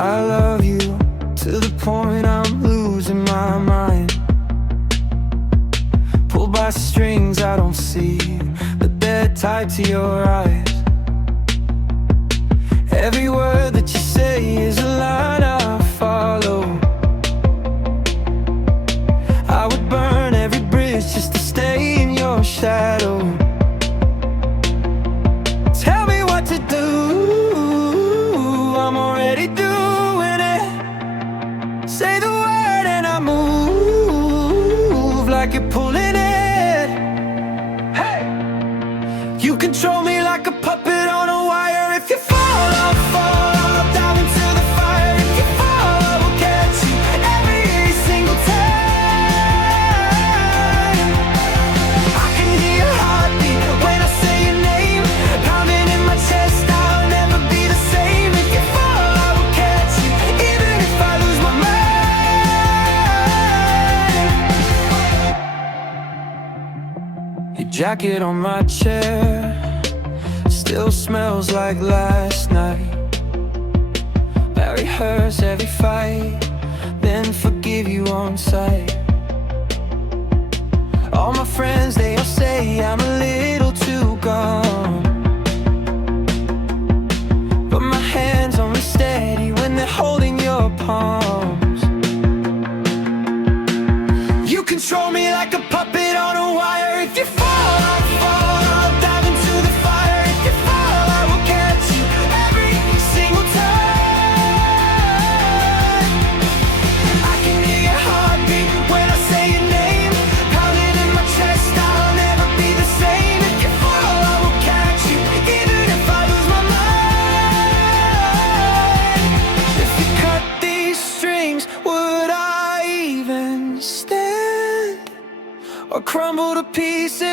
I love you to the point I'm losing my mind. Pulled by strings I don't see, but they're tied to your eyes. Every word that you say is a line I follow. I would burn every bridge just to stay in your shadow. Tell me what to do, I'm already doing it. Say the word and I move like you're pulling it. Hey! You control me like a puppet on a wire. If you fall, I'll fall, I'll dive into the fire. If you fall, I will catch you every single time. I can hear your heartbeat when I say your name, pounding in my chest. I'll never be the same. If you fall, I will catch you, even if I lose my mind. Your jacket on my chair still smells like last night. I rehearse every fight, then forgive you on sight. All my friends, they all say I'm a little too gone, but my hands only steady when they're holding your palms. You control me like a puppet on a wire. If you fall, I'll fall, I'll dive into the fire. If you fall, I will catch you every single time. I can hear your heartbeat when I say your name, pounding in my chest. I'll never be the same. If you fall, I will catch you, even if I lose my mind. If you cut these strings, would I even stand, or crumble to pieces